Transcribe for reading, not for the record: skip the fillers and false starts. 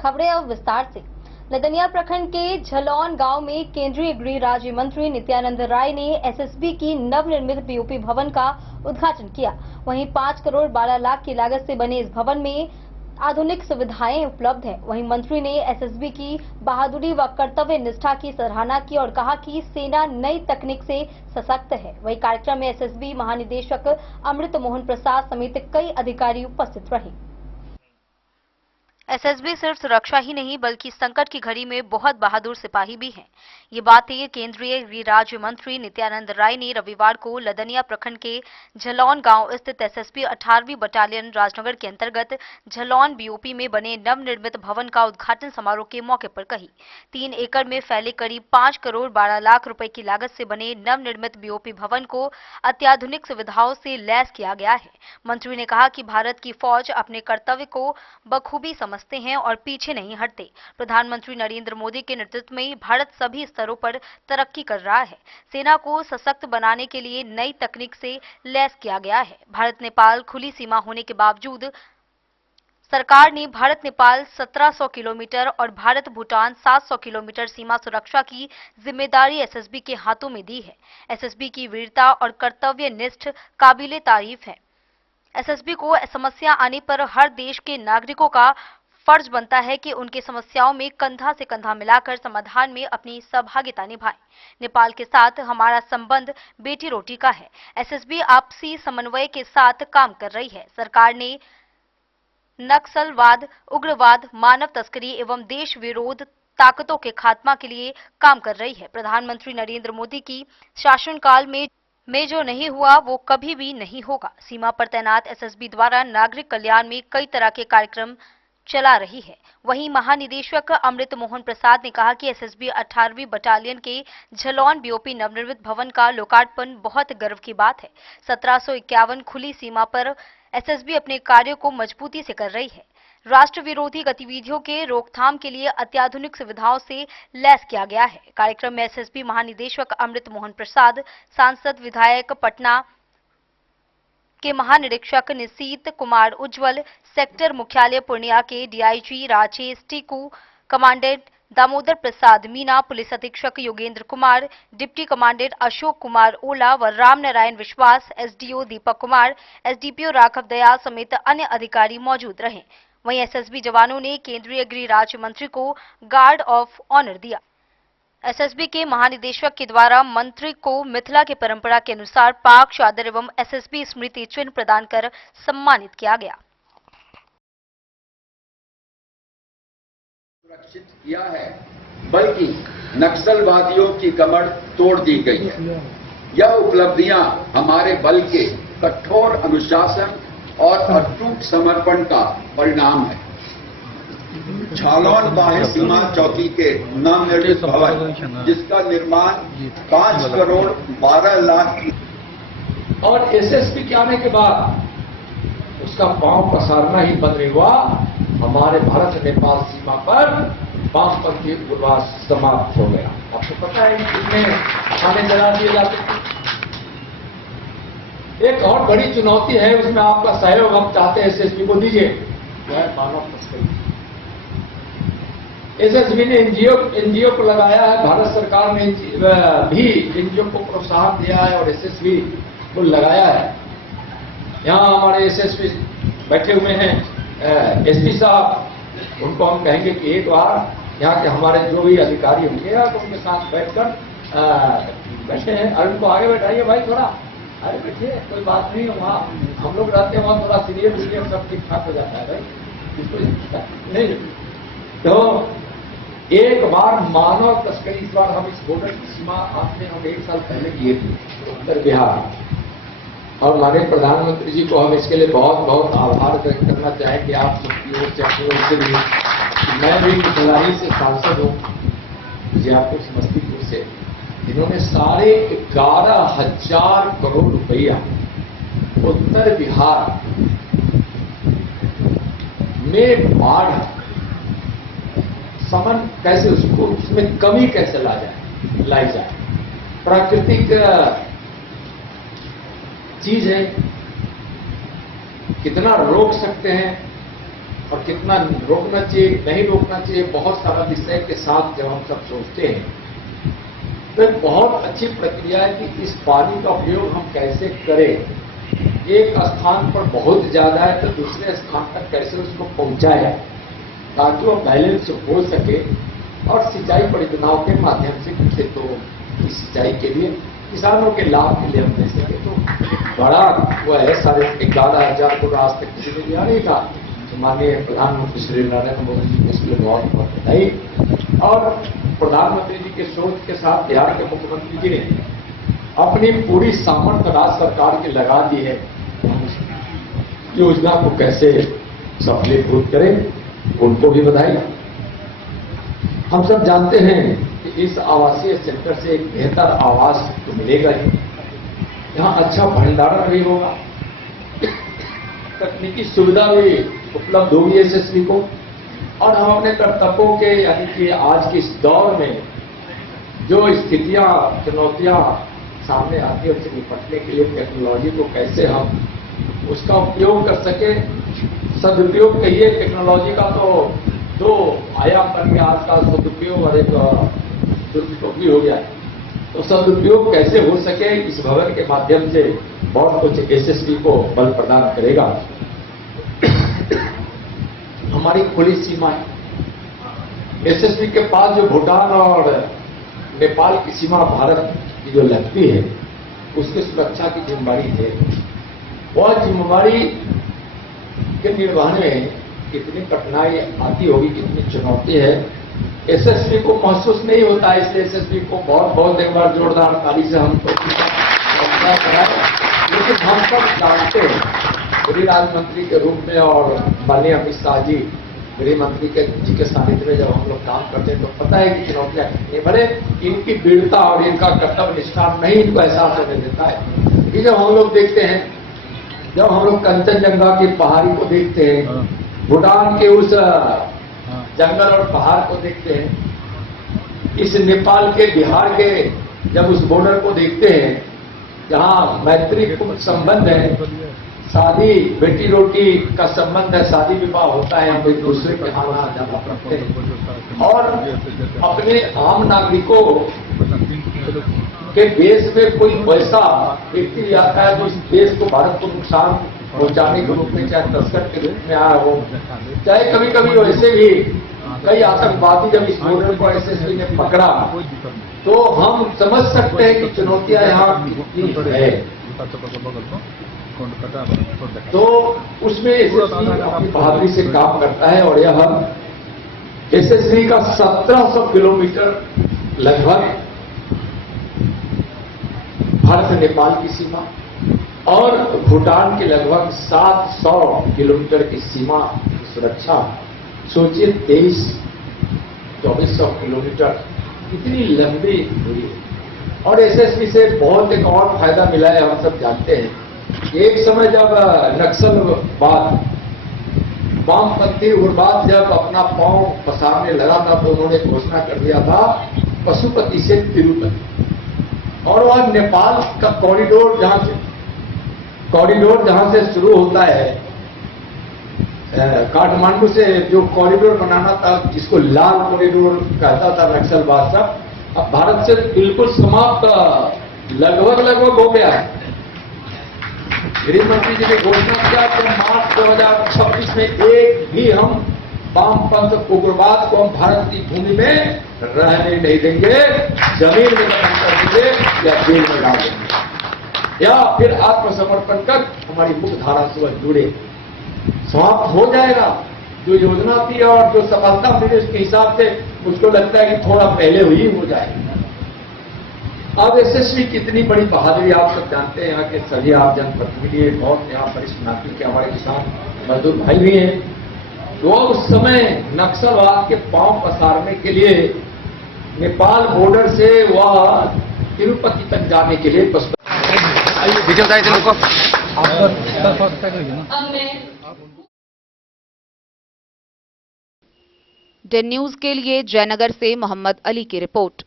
खबरें अब विस्तार से। लदनिया प्रखंड के झलौन गांव में केंद्रीय गृह राज्य मंत्री नित्यानंद राय ने एसएसबी की नवनिर्मित बीओपी भवन का उद्घाटन किया। वहीं 5 करोड़ 12 लाख की लागत से बने इस भवन में आधुनिक सुविधाएं उपलब्ध हैं। वहीं मंत्री ने एसएसबी की बहादुरी व कर्तव्य निष्ठा की सराहना की और कहा कि सेना नई तकनीक से सशक्त है। वहीं कार्यक्रम में एसएसबी महानिदेशक अमृत मोहन प्रसाद समेत कई अधिकारी उपस्थित रहे। एसएसबी सिर्फ सुरक्षा ही नहीं बल्कि संकट की घड़ी में बहुत बहादुर सिपाही भी हैं। ये बातें केंद्रीय गृह राज्य मंत्री नित्यानंद राय ने रविवार को लदनिया प्रखंड के झलौन गांव स्थित एसएसबी 18वीं बटालियन राजनगर के अंतर्गत झलौन बीओपी में बने नवनिर्मित भवन का उद्घाटन समारोह के मौके पर कही। 3 एकड़ में फैले करीब 5 करोड़ 12 लाख रुपए की लागत से बने नवनिर्मित बीओपी भवन को अत्याधुनिक सुविधाओं से लैस किया गया है। मंत्री ने कहा कि भारत की फौज अपने कर्तव्य को बखूबी समझते हैं और पीछे नहीं हटते। प्रधानमंत्री नरेंद्र मोदी के नेतृत्व में भारत सभी स्तरों पर तरक्की कर रहा है। सेना को सशक्त बनाने के लिए नई तकनीक से लैस किया गया है। भारत नेपाल खुली सीमा होने के बावजूद सरकार ने भारत नेपाल 1700 किलोमीटर और भारत भूटान 700 किलोमीटर सीमा सुरक्षा की जिम्मेदारी एसएसबी के हाथों में दी है। एसएसबी की वीरता और कर्तव्यनिष्ठ काबिले तारीफ है। एसएसबी को समस्या आने पर हर देश के नागरिकों का फर्ज बनता है कि उनकी समस्याओं में कंधा से कंधा मिलाकर समाधान में अपनी सहभागिता निभाएं। नेपाल के साथ हमारा संबंध बेटी रोटी का है। एसएसबी आपसी समन्वय के साथ काम कर रही है। सरकार ने नक्सलवाद, उग्रवाद, मानव तस्करी एवं देश विरोध ताकतों के खात्मा के लिए काम कर रही है। प्रधानमंत्री नरेंद्र मोदी की शासनकाल में जो नहीं हुआ वो कभी भी नहीं होगा। सीमा पर तैनात एसएसबी द्वारा नागरिक कल्याण में कई तरह के कार्यक्रम चला रही है। वहीं महानिदेशक अमृत मोहन प्रसाद ने कहा कि एसएसबी 18वीं बटालियन के झलौन बीओपी नवनिर्मित भवन का लोकार्पण बहुत गर्व की बात है। 1751 खुली सीमा पर एसएसबी अपने कार्यों को मजबूती से कर रही है। राष्ट्र विरोधी गतिविधियों के रोकथाम के लिए अत्याधुनिक सुविधाओं से लैस किया गया है। कार्यक्रम में एसएसबी महानिदेशक अमृत मोहन प्रसाद, सांसद विधायक पटना के महानिरीक्षक निशीत कुमार उज्जवल, सेक्टर मुख्यालय पूर्णिया के डीआईजी राजेश टीकू, कमांडेंट दामोदर प्रसाद मीना, पुलिस अधीक्षक योगेंद्र कुमार, डिप्टी कमांडेंट अशोक कुमार ओला व राम नारायण विश्वास, एसडीओ दीपक कुमार, एसडीपीओ राघव दयाल समेत अन्य अधिकारी मौजूद रहे। वहीं एसएसबी जवानों ने केंद्रीय गृह राज्य मंत्री को गार्ड ऑफ ऑनर दिया। एसएसबी के महानिदेशक के द्वारा मंत्री को मिथिला की परंपरा के अनुसार पाक चादर एवं एसएसबी स्मृति चिन्ह प्रदान कर सम्मानित किया गया। सुरक्षित किया है बल्कि नक्सलवादियों की कमर तोड़ दी गई है। यह उपलब्धियां हमारे बल के कठोर अनुशासन और अटूट समर्पण का परिणाम है। झालौन बाह्य सीमा चौकी के नवनिर्मित भवन, जिसका निर्माण 5 करोड़ 12 लाख और एसएसबी के आने के बाद उसका पांव पसारना ही बंद नहीं हुआ। हमारे भारत नेपाल सीमा पर बागपत पूर्वास समाप्त हो गया। आपको पता है कितने थाने जला दिए जाते थे। एक और बड़ी चुनौती है, उसमें आपका सहयोग हम चाहते हैं एसएसबी को दीजिए, वह मानव तस्करी। एसएसबी ने एनजीओ को लगाया है। भारत सरकार ने भी एनजीओ को प्रोत्साहन दिया है और एसएसबी को लगाया है। यहाँ हमारे एसएसबी बैठे हुए हैं, एसपी साहब, उनको हम कहेंगे कि एक बार यहाँ के हमारे जो भी अधिकारी होंगे तो उनके साथ बैठकर बैठे हैं। और उनको आगे बैठाइए भाई थोड़ा, अरे बैठिए, कोई बात नहीं। वहाँ हम लोग रहते हैं, वहाँ थोड़ा सीरियस सब ठीक ठाक हो जाता है भाई, इसको नहीं। तो एक बार मानव तस्करी, इस बार हम इस बॉर्डर की सीमा आपने हम 1 साल पहले किए थे उत्तर बिहार, और माननीय प्रधानमंत्री जी को हम इसके लिए बहुत बहुत आभार व्यक्त करना चाहें कि आप सबकी ओर से मैं भी खिलाड़ी से सांसद हूँ जयपुर समस्तीपुर से। इन्होंने 11,500 करोड़ रुपया उत्तर बिहार में बाढ़ समन कैसे उसको उसमें कमी कैसे लाई जाए, प्राकृतिक चीज है, कितना रोक सकते हैं, और कितना रोकना चाहिए, नहीं रोकना चाहिए, बहुत सारा विषय के साथ जब हम सब सोचते हैं तो एक बहुत अच्छी प्रक्रिया है कि इस पानी का उपयोग हम कैसे करें। एक स्थान पर बहुत ज्यादा है तो दूसरे स्थान तक कैसे उसको पहुंचाए ताकि वो बैलेंस हो सके, और सिंचाई परियोजनाओं के माध्यम से खेतों की सिंचाई के लिए, किसानों के लाभ के लिए हम दे सके। तो बड़ा हुआ है 11,500 करोड़ आज तक किसी ने दिया नहीं था। माननीय प्रधानमंत्री श्री नरेंद्र मोदी जी को इसके लिए बहुत बहुत बधाई। और प्रधानमंत्री जी के सोच के साथ बिहार के मुख्यमंत्री जी ने अपनी पूरी सामर्थ्य राज्य सरकार की लगा दी है, योजना को कैसे सफलीभूत करें, उनको भी बधाई। हम सब जानते हैं कि इस आवासीय सेक्टर से एक बेहतर आवास तो मिलेगा ही, यहाँ अच्छा भंडारण भी होगा, तकनीकी सुविधा भी उपलब्ध होगी एसएसबी को, और हम अपने कर्तव्यों के यानी कि आज के इस दौर में जो स्थितियां, चुनौतियां सामने आती है उससे निपटने के लिए टेक्नोलॉजी को कैसे हम उसका उपयोग कर सके। सदुपयोग कहिए टेक्नोलॉजी का तो दो आयाम बन गया आज का, सदुपयोग और एक दुरुपयोग भी हो गया है। तो सदुपयोग कैसे हो सके, इस भवन के माध्यम से बहुत कुछ एसएसबी को बल प्रदान करेगा। हमारी खुली सीमा है, एसएसबी के पास जो भूटान और नेपाल की सीमा भारत की जो लगती है उसकी सुरक्षा की जिम्मेदारी है। वह जिम्मेदारी के निर्वहन में कितनी कठिनाई आती होगी, कितनी चुनौती है, एसएसबी को महसूस नहीं होता है। इसलिए एसएसबी को बहुत बहुत एक बार जोरदार ताली से हम कराए। लेकिन हम सब जानते हैं गृह राज्य मंत्री के रूप में और माननीय अमित शाह जी गृह मंत्री जी के सानिध्य में जब हम लोग काम करते हैं तो पता है कि चुनौतियां कितनी, भले इनकी वीरता और इनका कर्तव्य निष्ठा नहीं इनको एहसास होने देता है। कि जब हम लोग देखते हैं, जब हम लोग कंचनजंगा की पहाड़ी को देखते हैं, भूटान के उस जंगल और पहाड़ को देखते हैं, इस नेपाल के, बिहार के जब उस बॉर्डर को देखते हैं जहां मैत्रीपूर्ण संबंध है, शादी बेटी रोटी का संबंध है, शादी विवाह होता है, हम एक दूसरे के यहाँ जाना पड़ते हैं, और अपने आम नागरिकों के देश में कोई पैसा व्यक्ति आता है तो इस देश को, भारत को नुकसान पहुंचाने के रूप में, चाहे तस्कर के रूप में आया हो, चाहे कभी कभी वैसे भी कई आतंकवादी जब इस बॉर्डर को एसएसबी ने पकड़ा तो हम समझ सकते हैं कि चुनौतियां यहाँ कितनी है। तो उसमें एसएसबी अपनी बहादुरी से काम करता है, और यह एसएसबी का 1700 किलोमीटर लगभग भारत नेपाल की सीमा और भूटान के लगभग 700 किलोमीटर की सीमा की सुरक्षा। सोचिए 2400 किलोमीटर कितनी लंबी दूरी है। और एसएसबी से बहुत एक और फायदा मिला है, हम सब जानते हैं। एक समय जब नक्सलवाद, वामपंथी उग्रवाद जब अपना पांव पसारने लगा था तो उन्होंने घोषणा कर दिया था पशुपति से तिरुपति, और वह नेपाल का कॉरिडोर जहां से शुरू होता है, काठमांडू से जो कॉरिडोर बनाना था जिसको लाल कॉरिडोर कहता था नक्सलवाद सब, अब भारत से बिल्कुल समाप्त लगभग हो गया है। गृह मंत्री जी ने घोषणा किया कि मार्च 2026 में एक भी हम वामपंथ उग्रवाद को हम भारत की भूमि में रहने नहीं देंगे, जमीन में दफन कर देंगे या जेल में डाल देंगे, या फिर आत्मसमर्पण कर हमारी मुख्य धारा से जुड़े। समाप्त हो जाएगा जो योजना थी, और जो सफलता मिली उसके हिसाब से मुझको लगता है कि थोड़ा पहले हुई हो जाएगी। अब एसएसबी कितनी बड़ी बहादुरी आप सब जानते हैं, यहाँ के सभी आप जनप्रतिनिधि, बहुत यहाँ वरिष्ठ नागरिक के हमारे किसान मजदूर भाई भी हैं, तो उस समय नक्सलवाद के पांव पसारने के लिए नेपाल बॉर्डर से वह तिरुपति तक जाने के लिए डेन न्यूज के लिए जयनगर से मोहम्मद अली की रिपोर्ट।